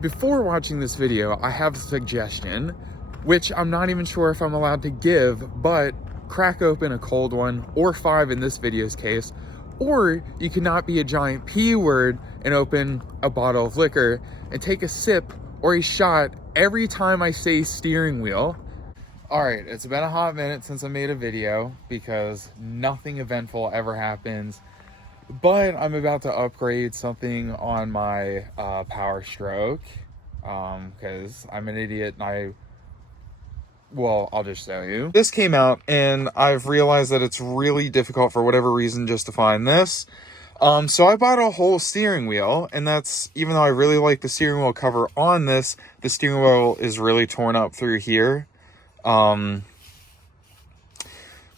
Before watching this video, I have a suggestion, which I'm not even sure if I'm allowed to give, but crack open a cold one, or 5 in this video's case, or you cannot be a giant P word and open a bottle of liquor and take a sip or a shot every time I say steering wheel. All right, it's been a hot minute since I made a video because nothing eventful ever happens, but I'm about to upgrade something on my Powerstroke because I'm an idiot and I'll just show you. This came out and I've realized that it's really difficult for whatever reason just to find this. So I bought a whole steering wheel, and that's, even though I really like the steering wheel cover on this, the steering wheel is really torn up through here.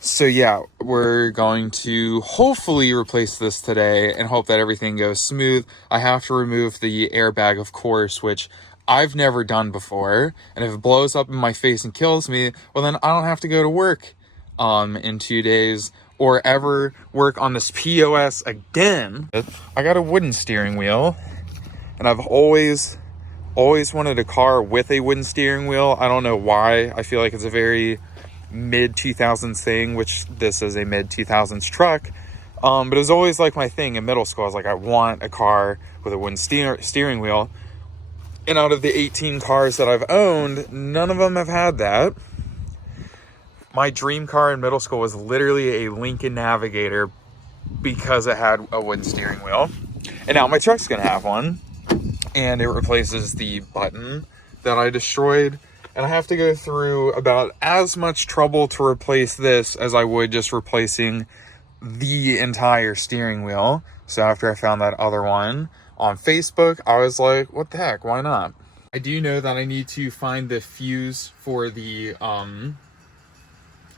So yeah, we're going to hopefully replace this today and hope that everything goes smooth. I have to remove the airbag, of course, which I've never done before. And if it blows up in my face and kills me, well then I don't have to go to work, in 2 days or ever work on this POS again. I got a wooden steering wheel and I've always wanted a car with a wooden steering wheel. I don't know why. I feel like it's a very mid-2000s thing, which this is a mid-2000s truck. But it was always like my thing in middle school. I was like, I want a car with a wooden steering wheel. And out of the 18 cars that I've owned, none of them have had that. My dream car in middle school was literally a Lincoln Navigator because it had a wooden steering wheel. And now my truck's gonna have one. And it replaces the button that I destroyed. And I have to go through about as much trouble to replace this as I would just replacing the entire steering wheel. So after I found that other one on Facebook, I was like, what the heck, why not? I do know that I need to find the fuse for the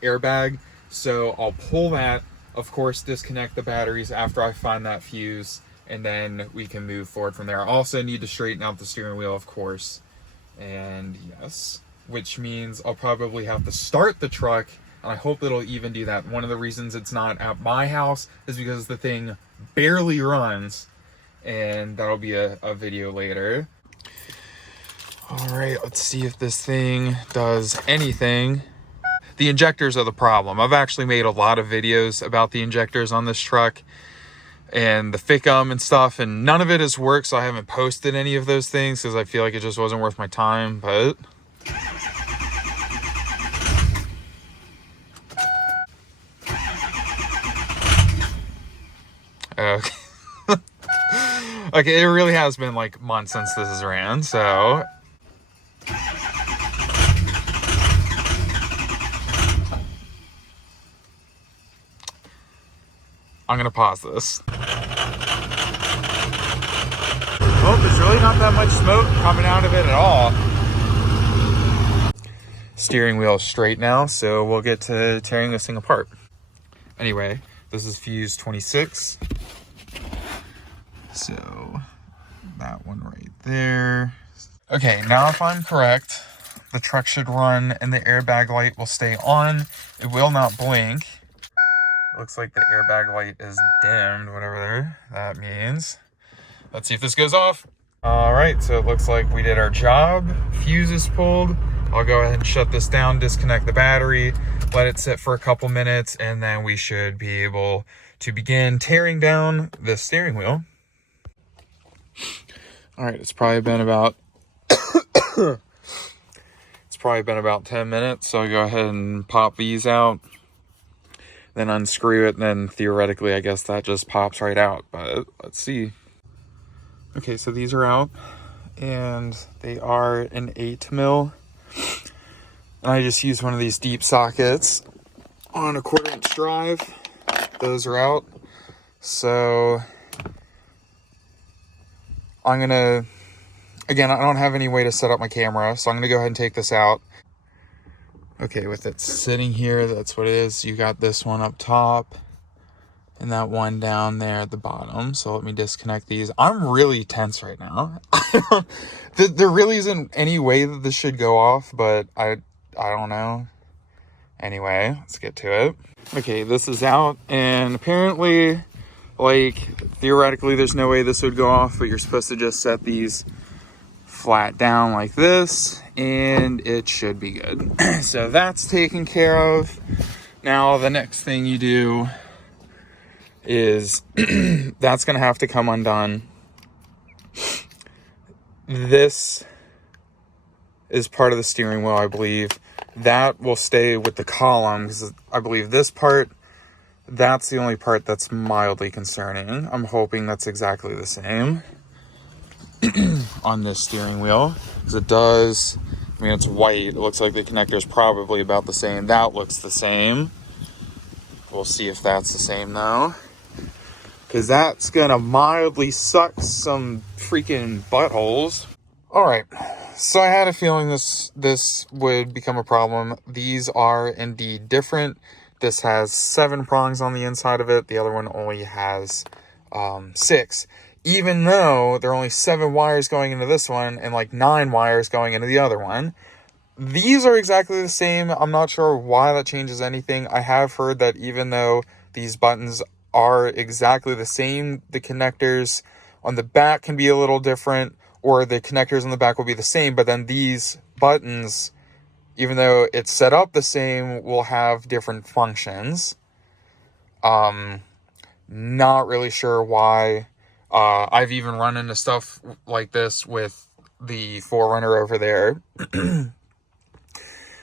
airbag. So I'll pull that, of course, disconnect the batteries after I find that fuse, and then we can move forward from there. I also need to straighten out the steering wheel, of course. And yes, which means I'll probably have to start the truck, and I hope it'll even do that. One of the reasons it's not at my house is because the thing barely runs, and that'll be a video later. All right, let's see if this thing does anything. The injectors are the problem. I've actually made a lot of videos about the injectors on this truck and the thick and stuff, and none of it has worked, so I haven't posted any of those things because I feel like it just wasn't worth my time. But okay, it really has been like months since this has ran, so I'm gonna pause this. Well, there's really not that much smoke coming out of it at all. Steering wheel is straight now, so we'll get to tearing this thing apart. Anyway, this is fuse 26. So that one right there. Okay, now if I'm correct, the truck should run and the airbag light will stay on. It will not blink. Looks like the airbag light is dimmed, whatever that means. Let's see if this goes off. All right, so it looks like we did our job. Fuse is pulled. I'll go ahead and shut this down, disconnect the battery, let it sit for a couple minutes, and then we should be able to begin tearing down the steering wheel. All right, it's probably been about 10 minutes, so I'll go ahead and pop these out. Then unscrew it, and then theoretically, I guess that just pops right out, but let's see. Okay, so these are out, and they are an 8mm. And I just used one of these deep sockets on a 1/4-inch drive. Those are out. So I'm gonna, again, I don't have any way to set up my camera, so I'm gonna go ahead and take this out. Okay, with it sitting here, that's what it is. You got this one up top and that one down there at the bottom. So let me disconnect these. I'm really tense right now. There really isn't any way that this should go off, but I don't know. Anyway, let's get to it. Okay, this is out, and apparently, like, theoretically, there's no way this would go off, but you're supposed to just set these flat down like this, and it should be good. So that's taken care of. Now the next thing you do is that's gonna have to come undone. This is part of the steering wheel, I believe. That will stay with the column, because I believe this part, that's the only part that's mildly concerning. I'm hoping that's exactly the same on this steering wheel, because it does, I mean, it's white. It looks like the connector is probably about the same. That looks the same. We'll see if that's the same though, because that's gonna mildly suck some freaking buttholes. All right, so I had a feeling this would become a problem. These are indeed different. This has 7 prongs on the inside of it. The other one only has 6. Even though there are only 7 wires going into this one and like 9 wires going into the other one. These are exactly the same. I'm not sure why that changes anything. I have heard that even though these buttons are exactly the same, the connectors on the back can be a little different, or the connectors on the back will be the same, but then these buttons, even though it's set up the same, will have different functions. Not really sure why. I've even run into stuff like this with the 4Runner over there.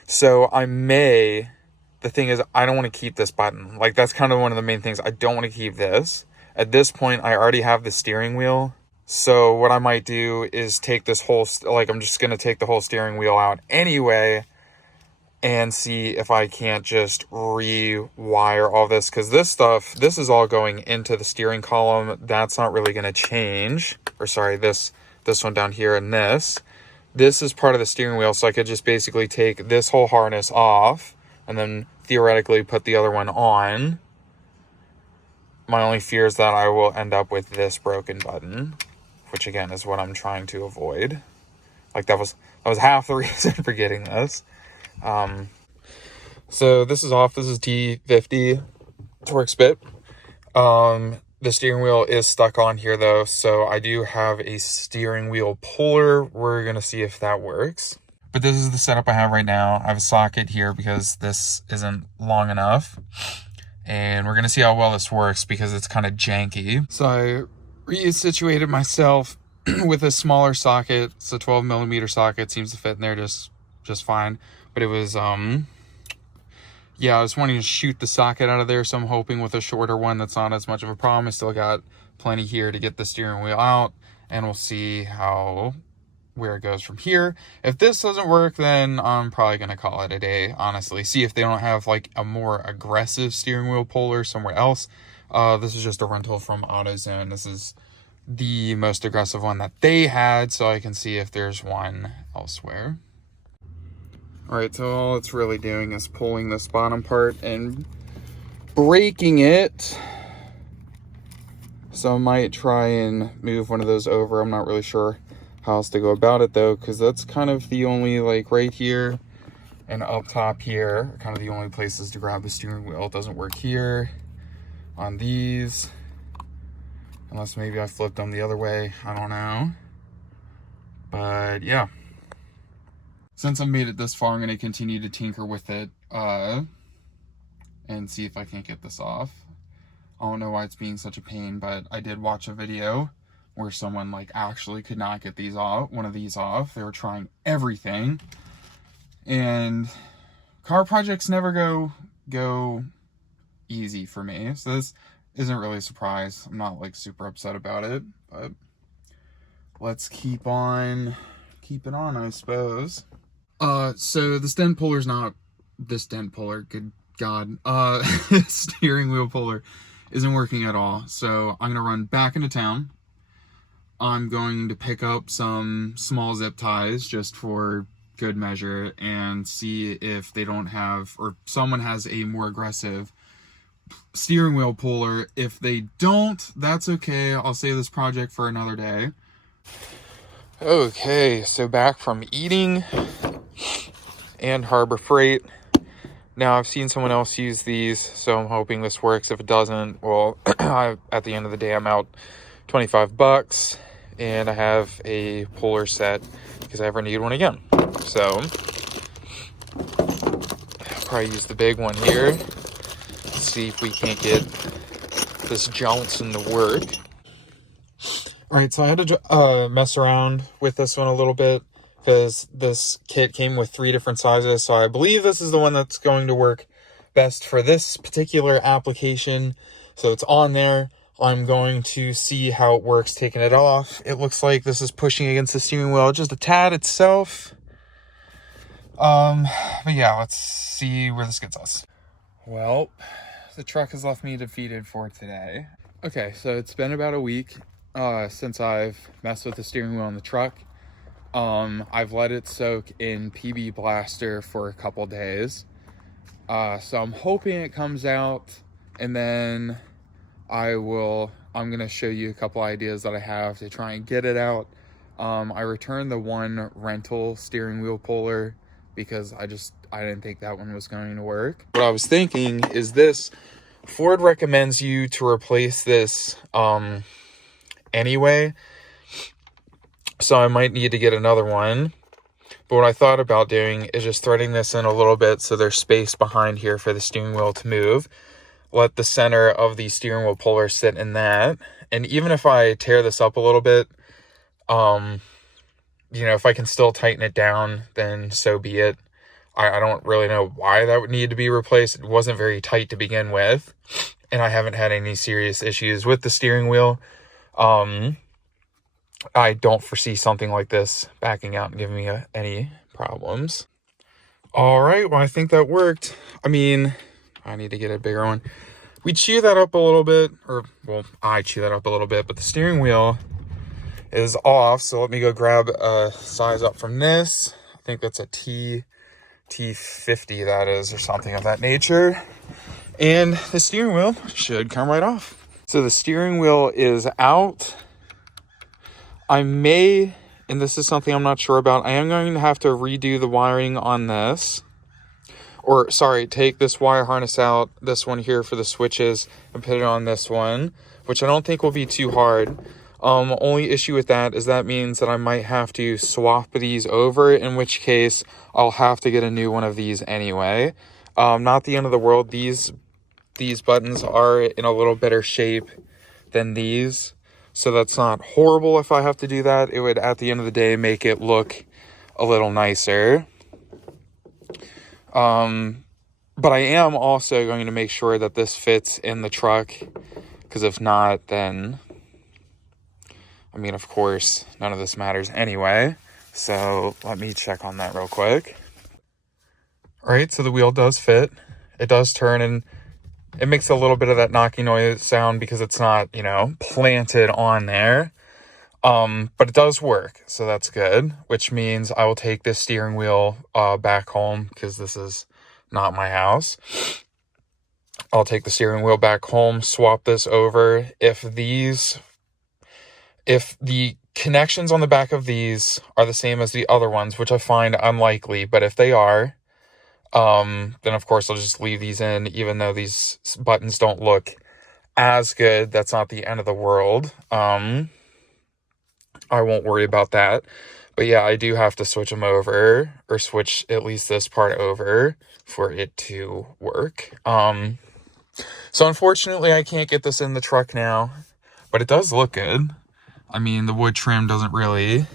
So the thing is, I don't want to keep this button. Like, that's kind of one of the main things. I don't want to keep this. At this point, I already have the steering wheel. So what I might do is take this whole, I'm just going to take the whole steering wheel out anyway and see if I can't just rewire all this. Because this is all going into the steering column. That's not really going to change. Or sorry, this one down here and this. This is part of the steering wheel, so I could just basically take this whole harness off and then theoretically put the other one on. My only fear is that I will end up with this broken button, which again is what I'm trying to avoid. Like that was half the reason for getting this. So this is off. This is T50 Torx bit. The steering wheel is stuck on here though, so I do have a steering wheel puller. We're gonna see if that works. But this is the setup I have right now. I have a socket here because this isn't long enough. And we're gonna see how well this works because it's kind of janky. So I resituated myself with a smaller socket. It's a 12mm socket, seems to fit in there just fine. But it was, yeah, I was wanting to shoot the socket out of there, so I'm hoping with a shorter one that's not as much of a problem. I still got plenty here to get the steering wheel out, and we'll see where it goes from here. If this doesn't work, then I'm probably gonna call it a day, honestly. See if they don't have like a more aggressive steering wheel puller somewhere else. This is just a rental from AutoZone. This is the most aggressive one that they had, so I can see if there's one elsewhere. All right, so all it's really doing is pulling this bottom part and breaking it. So I might try and move one of those over. I'm not really sure how else to go about it though, because that's kind of the only, like right here and up top here are kind of the only places to grab the steering wheel. It doesn't work here on these, unless maybe I flipped them the other way. I don't know. But yeah. Since I made it this far, I'm going to continue to tinker with it and see if I can't get this off. I don't know why it's being such a pain, but I did watch a video where someone like actually could not get one of these off. They were trying everything, and car projects never go easy for me. So this isn't really a surprise. I'm not like super upset about it, but let's keep on keeping on, I suppose. So the stent puller's not this dent puller, good God. Steering wheel puller isn't working at all. So I'm gonna run back into town. I'm going to pick up some small zip ties just for good measure and see if they don't have, or someone has a more aggressive steering wheel puller. If they don't, that's okay. I'll save this project for another day. Okay, so back from eating and Harbor Freight. Now I've seen someone else use these, so I'm hoping this works. If it doesn't, well, at the end of the day, I'm out $25. and I have a puller set because I ever need one again. So I'll probably use the big one here. Let's see if we can't get this Johnson to work. All right, so I had to mess around with this one a little bit because this kit came with 3 different sizes. So I believe this is the one that's going to work best for this particular application. So it's on there. I'm going to see how it works taking it off. It looks like this is pushing against the steering wheel just a tad itself. But yeah, let's see where this gets us. Well, the truck has left me defeated for today. Okay, so it's been about a week since I've messed with the steering wheel on the truck. I've let it soak in PB Blaster for a couple days. So I'm hoping it comes out, and then I'm gonna show you a couple ideas that I have to try and get it out. I returned the one rental steering wheel puller because I didn't think that one was going to work. What I was thinking is this: Ford recommends you to replace this anyway, so I might need to get another one. But what I thought about doing is just threading this in a little bit so there's space behind here for the steering wheel to move. Let the center of the steering wheel puller sit in that. And even if I tear this up a little bit, if I can still tighten it down, then so be it. I don't really know why that would need to be replaced. It wasn't very tight to begin with, and I haven't had any serious issues with the steering wheel. I don't foresee something like this backing out and giving me any problems. All right, well, I think that worked. I mean, I need to get a bigger one. We chew that up a little bit, I chew that up a little bit, but the steering wheel is off. So let me go grab a size up from this. I think that's a T50 that is, or something of that nature. And the steering wheel should come right off. So the steering wheel is out. I may, and this is something I'm not sure about, I am going to have to redo the wiring on this. Or, sorry, take this wire harness out, this one here for the switches, and put it on this one, which I don't think will be too hard. Only issue with that is that means that I might have to swap these over, in which case I'll have to get a new one of these anyway. Not the end of the world. These buttons are in a little better shape than these, so that's not horrible if I have to do that. It would, at the end of the day, make it look a little nicer. But I am also going to make sure that this fits in the truck, because if not, then, I mean, of course, none of this matters anyway. So let me check on that real quick. All right, so the wheel does fit. It does turn, and it makes a little bit of that knocking noise sound because it's not, planted on there. But it does work, so that's good, which means I will take this steering wheel back home, because this is not my house. I'll take the steering wheel back home, swap this over. If the connections on the back of these are the same as the other ones, which I find unlikely, but if they are, then of course I'll just leave these in, even though these buttons don't look as good. That's not the end of the world. I won't worry about that. But yeah, I do have to switch them over, or switch at least this part over for it to work. So unfortunately I can't get this in the truck now, but it does look good. I mean, the wood trim doesn't really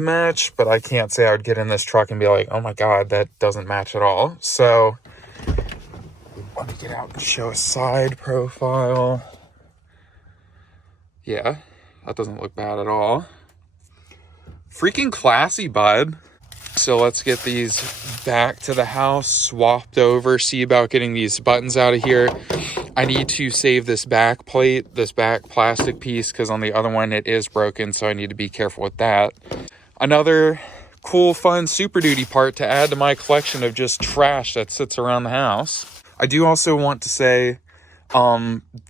match, but I can't say I would get in this truck and be like, oh my God, that doesn't match at all. So let me get out and show a side profile. Yeah, that doesn't look bad at all. Freaking classy, bud. So let's get these back to the house, swapped over, see about getting these buttons out of here. I need to save this back plate, this back plastic piece, because on the other one it is broken, so I need to be careful with that. Another cool, fun Super Duty part to add to my collection of just trash that sits around the house. I do also want to say,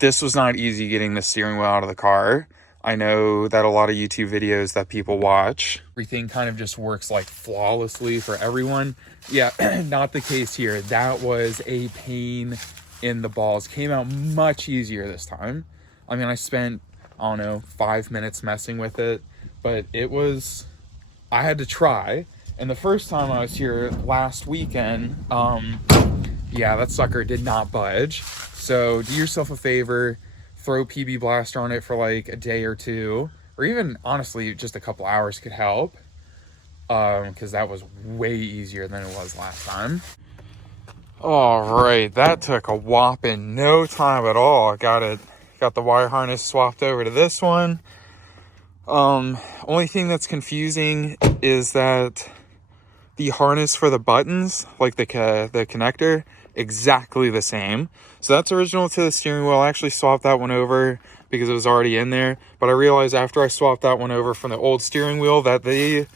this was not easy getting the steering wheel out of the car. I know that a lot of YouTube videos that people watch, everything kind of just works like flawlessly for everyone. Yeah, not the case here. That was a pain in the balls. Came out much easier this time. I mean, I spent I don't know, 5 minutes messing with it. But I had to try. And the first time I was here last weekend, yeah, that sucker did not budge. So do yourself a favor, throw PB Blaster on it for like a day or two, or even honestly just a couple hours could help, because that was way easier than it was last time. All right, that took a whopping no time at all. Got the wire harness swapped over to this one. Only thing that's confusing is that the harness for the buttons, like the connector, exactly the same. So that's original to the steering wheel. I actually swapped that one over because it was already in there. But I realized after I swapped that one over from the old steering wheel that the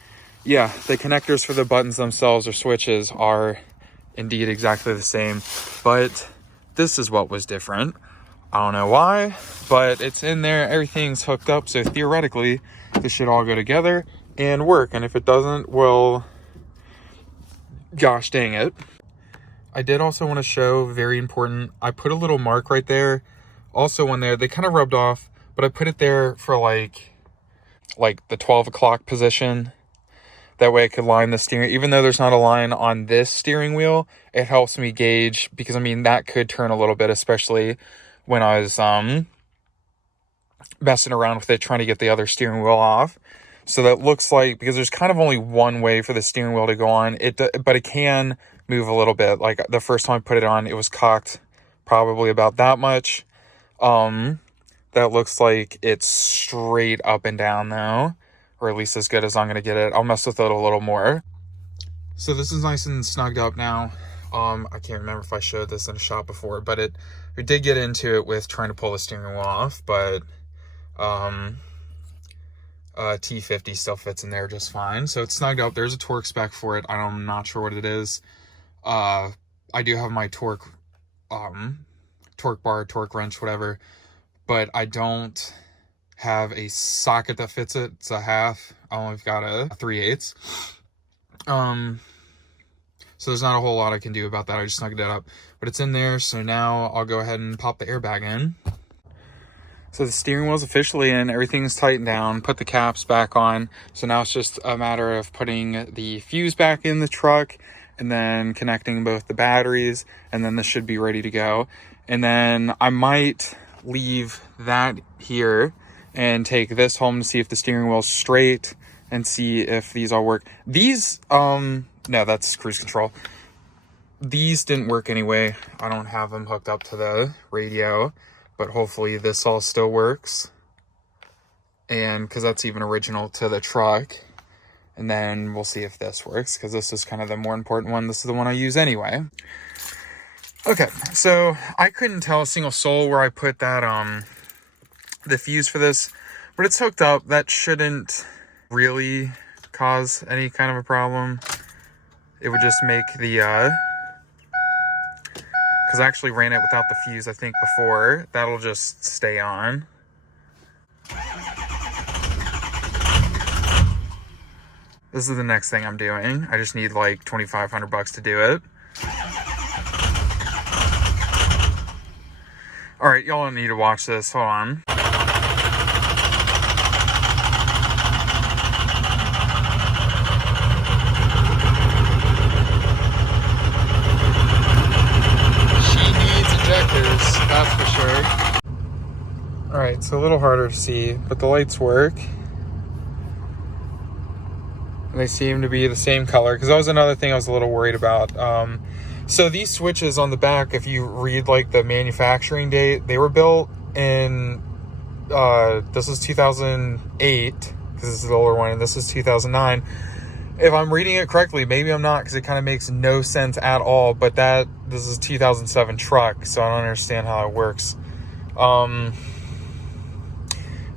connectors for the buttons themselves or switches are indeed exactly the same. But this is what was different. I don't know why, but it's in there. Everything's hooked up. So theoretically, this should all go together and work. And if it doesn't, well, gosh dang it. I did also want to show, very important, I put a little mark right there. Also on there, they kind of rubbed off, but I put it there for like the 12 o'clock position. That way I could line the steering. Even though there's not a line on this steering wheel, it helps me gauge, because I mean, that could turn a little bit, especially when I was messing around with it, trying to get the other steering wheel off. So that looks like, because there's kind of only one way for the steering wheel to go on, but it can move a little bit. Like the first time I put it on, it was cocked probably about that much. That looks like it's straight up and down though, or at least as good as I'm going to get it. I'll mess with it a little more. So this is nice and snugged up now. I can't remember if I showed this in a shot before, but it did get into it with trying to pull the steering wheel off, but T50 still fits in there just fine. So it's snugged up. There's a torque spec for it. I'm not sure what it is. I do have my torque bar, torque wrench, whatever, but I don't have a socket that fits it. It's a half. I only got a 3/8. So there's not a whole lot I can do about that. I just snugged it up, but it's in there. So now I'll go ahead and pop the airbag in. So the steering wheel's officially in, everything's tightened down, put the caps back on. So now it's just a matter of putting the fuse back in the truck and then connecting both the batteries, and then this should be ready to go. And then I might leave that here and take this home to see if the steering wheel's straight and see if these all work. These, no, that's cruise control. These didn't work anyway. I don't have them hooked up to the radio, but hopefully this all still works. And because that's even original to the truck. And then we'll see if this works, because this is kind of the more important one. This is the one I use anyway. Okay, so I couldn't tell a single soul where I put that, the fuse for this, but it's hooked up. That shouldn't really cause any kind of a problem. It would just make the, because I actually ran it without the fuse, I think, before. That'll just stay on. This is the next thing I'm doing. I just need like $2,500 to do it. All right, y'all don't need to watch this. Hold on. That's for sure. All right, so a little harder to see, but the lights work. And they seem to be the same color, because that was another thing I was a little worried about. So these switches on the back, if you read like the manufacturing date, they were built in, this is 2008, because this is the older one, and this is 2009. If I'm reading it correctly, maybe I'm not, because it kind of makes no sense at all, but this is a 2007 truck, so I don't understand how it works.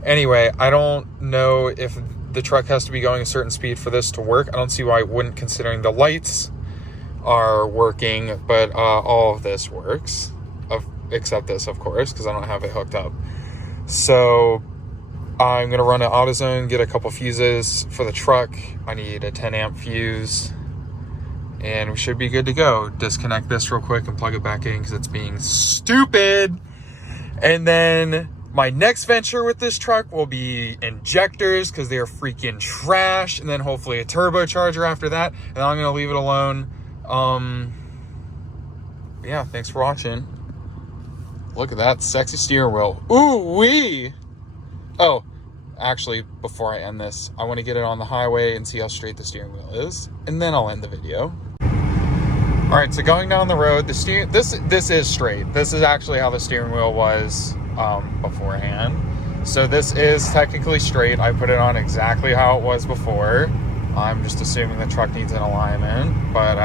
Anyway, I don't know if the truck has to be going a certain speed for this to work. I don't see why it wouldn't, considering the lights are working, but all of this works, except this, of course, because I don't have it hooked up. So I'm going to run an AutoZone, get a couple fuses for the truck. I need a 10 amp fuse, and we should be good to go. Disconnect this real quick and plug it back in because it's being stupid. And then My next venture with this truck will be injectors because they are freaking trash. And then hopefully a turbocharger after that. And then I'm going to leave it alone. Yeah, thanks for watching. Look at that sexy steering wheel. Ooh wee! Oh, actually, before I end this, I want to get it on the highway and see how straight the steering wheel is. And then I'll end the video. All right, so going down the road, this is straight. This is actually how the steering wheel was beforehand. So this is technically straight. I put it on exactly how it was before. I'm just assuming the truck needs an alignment, but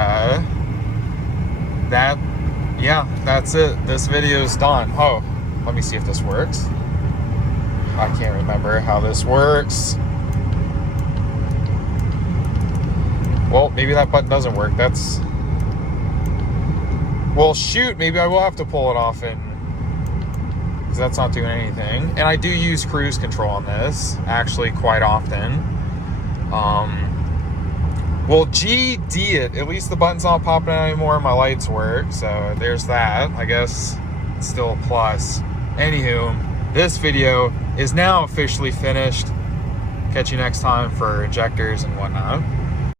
that's it. This video is done. Oh, let me see if this works. I can't remember how this works. Well, maybe that button doesn't work. Well, shoot, maybe I will have to pull it off because that's not doing anything. And I do use cruise control on this, actually, quite often. Well, GD it. At least the button's not popping out anymore. My lights work, so there's that. I guess it's still a plus. Anywho, this video is now officially finished. Catch you next time for injectors and whatnot.